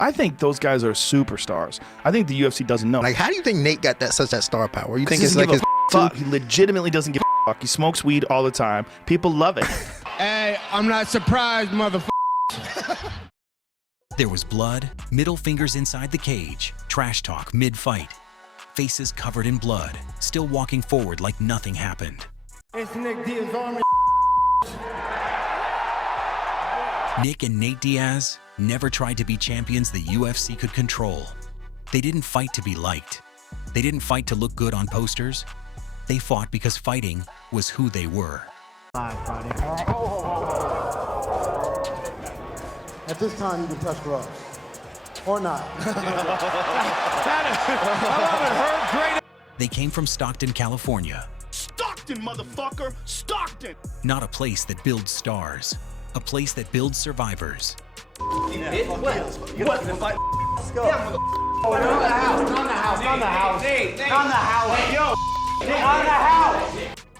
I think those guys are superstars. I think the UFC doesn't know. Like, how do you think Nate got such that star power? You think He it's doesn't like give his a fuck. He legitimately doesn't give a fuck. He smokes weed all the time. People love it. Hey, I'm not surprised, motherfucker. There was blood, middle fingers inside the cage, trash talk mid-fight, faces covered in blood, still walking forward like nothing happened. It's Nate Diaz Army. Nick and Nate Diaz never tried to be champions the UFC could control. They didn't fight to be liked. They didn't fight to look good on posters. They fought because fighting was who they were. At this time, you can touch gloves. Or not. They came from Stockton, California. Stockton, motherfucker! Stockton! Not a place that builds stars. A place that builds survivors.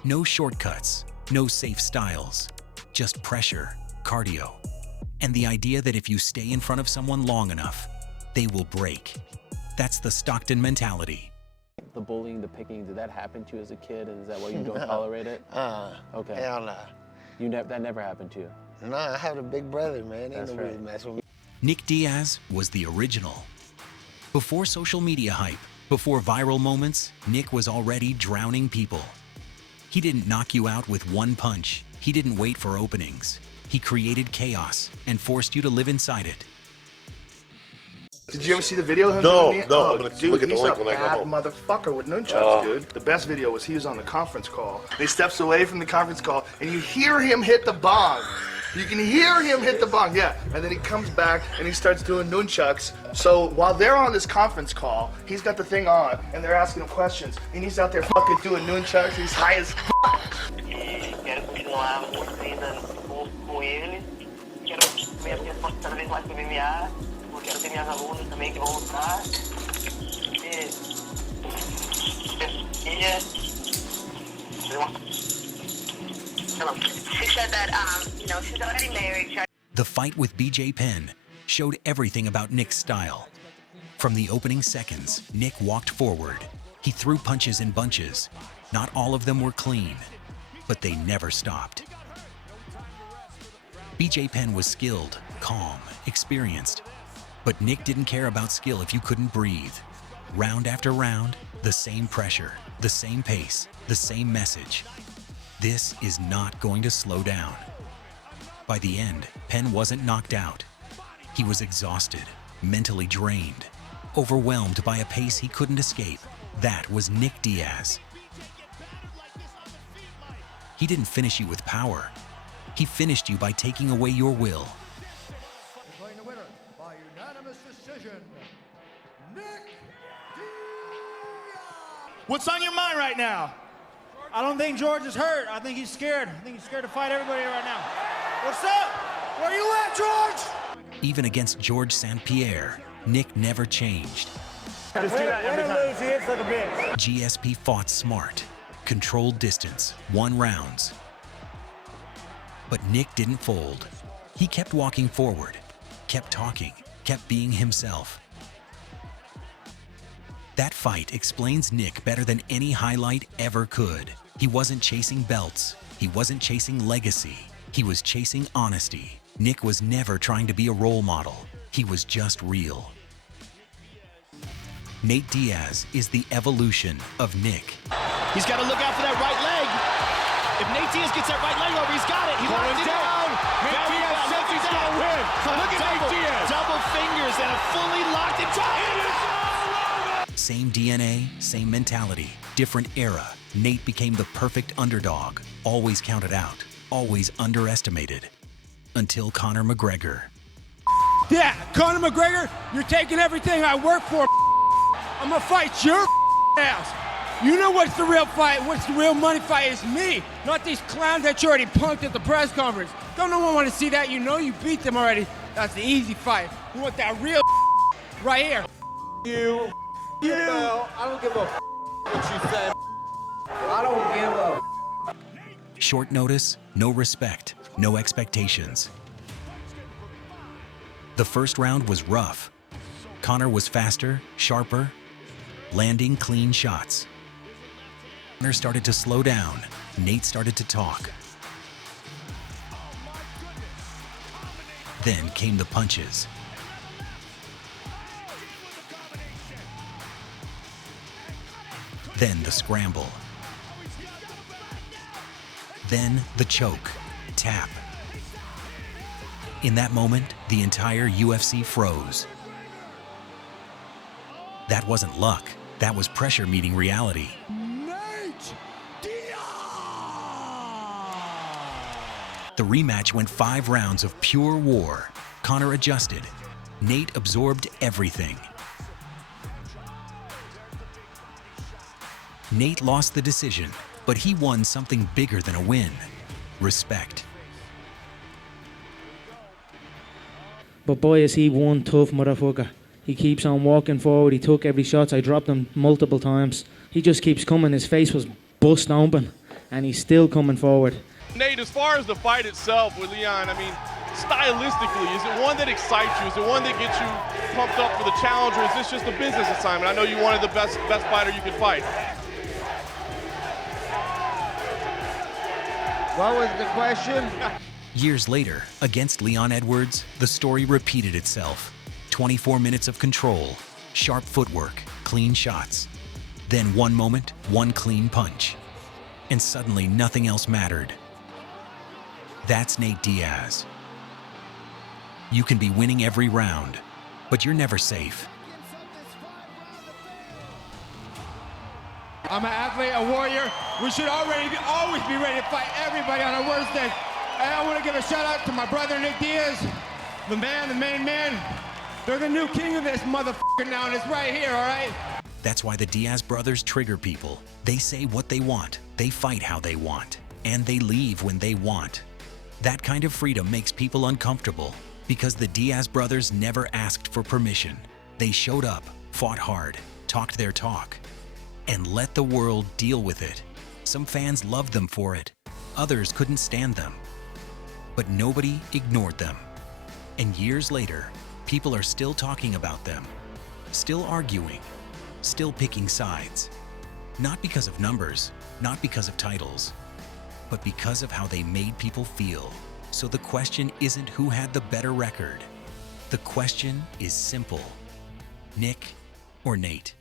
No shortcuts, no safe styles. Just pressure, cardio, and the idea that if you stay in front of someone long enough, they will break. That's the Stockton mentality. The bullying, the picking, did that happen to you as a kid? Is that why you don't tolerate it? Okay. Hell nah. That never happened to you? Nah, I have a big brother, man. Ain't That's nobody right. mess with me. Nick Diaz was the original. Before social media hype, before viral moments, Nick was already drowning people. He didn't knock you out with one punch. He didn't wait for openings. He created chaos and forced you to live inside it. Did you ever see the video of him? No, doing it? no, Oh, I'm gonna dude, look at the he's link a when I bad come home. motherfucker with nunchucks, dude. The best video was he was on the conference call. He steps away from the conference call, and you hear him hit the bong. You can hear him hit the bong, yeah. And then he comes back, and he starts doing nunchucks. So while they're on this conference call, he's got the thing on, and they're asking him questions, and he's out there fucking doing nunchucks. He's high as fuck. Quero continuar ainda com ele. Quero minha resposta cada vez mais para MMA. Quero ter minhas alunas também que vão lutar. She said that, she's already married. The fight with BJ Penn showed everything about Nick's style. From the opening seconds, Nick walked forward. He threw punches in bunches. Not all of them were clean, but they never stopped. BJ Penn was skilled, calm, experienced. But Nick didn't care about skill if you couldn't breathe. Round after round, the same pressure, the same pace, the same message. This is not going to slow down. By the end, Penn wasn't knocked out. He was exhausted, mentally drained, overwhelmed by a pace he couldn't escape. That was Nick Diaz. He didn't finish you with power. He finished you by taking away your will. Declaring the winner by unanimous decision, Nick Diaz. What's on your mind right now? I don't think George is hurt. I think he's scared. I think he's scared to fight everybody right now. What's up? Where you at, George? Even against George St. Pierre, Nick never changed. Just do that every time. He hits like a bitch. GSP fought smart, controlled distance, won rounds. But Nick didn't fold. He kept walking forward, kept talking, kept being himself. That fight explains Nick better than any highlight ever could. He wasn't chasing belts. He wasn't chasing legacy. He was chasing honesty. Nick was never trying to be a role model. He was just real. Nate Diaz is the evolution of Nick. He's got to look out for that right leg. If Nate Diaz gets that right leg over, he's got it. He locked it down. Nate Diaz says he's going to win. Look at Nate Diaz. Double fingers and a fully locked and tight. Same DNA, same mentality, different era. Nate became the perfect underdog, always counted out, always underestimated. Until Conor McGregor. Yeah, Conor McGregor, you're taking everything I work for. I'm gonna fight your ass. You know what's the real fight, what's the real money fight is me, not these clowns that you already punked at the press conference. Don't no one want to see that, you know you beat them already. That's the easy fight. You want that real right here. You. No, I don't give a what you said. I don't give a. Short notice, no respect, no expectations. The first round was rough, Conor was faster, sharper, landing clean shots. Conor started to slow down. Nate started to talk. Then came the punches. Then the scramble. Then the choke, tap. In that moment, the entire UFC froze. That wasn't luck. That was pressure meeting reality. Nate Diaz! The rematch went 5 rounds of pure war. Conor adjusted. Nate absorbed everything. Nate lost the decision, but he won something bigger than a win: respect. But boy, is he one tough motherfucker. He keeps on walking forward. He took every shot. I dropped him multiple times. He just keeps coming. His face was bust open, and he's still coming forward. Nate, as far as the fight itself with Leon, I mean, stylistically, is it one that excites you? Is it one that gets you pumped up for the challenge, or is this just a business assignment? I know you wanted the best fighter you could fight. What was the question? Years later, against Leon Edwards, the story repeated itself. 24 minutes of control, sharp footwork, clean shots. Then one moment, one clean punch. And suddenly nothing else mattered. That's Nate Diaz. You can be winning every round, but you're never safe. I'm an athlete, a warrior. We should always be ready to fight everybody on our worst day. And I want to give a shout out to my brother Nate Diaz, the man, the main man. They're the new king of this motherfucker now, and it's right here, all right? That's why the Diaz brothers trigger people. They say what they want, they fight how they want, and they leave when they want. That kind of freedom makes people uncomfortable because the Diaz brothers never asked for permission. They showed up, fought hard, talked their talk, and let the world deal with it. Some fans loved them for it. Others couldn't stand them. But nobody ignored them. And years later, people are still talking about them, still arguing, still picking sides. Not because of numbers, not because of titles, but because of how they made people feel. So the question isn't who had the better record. The question is simple: Nick or Nate?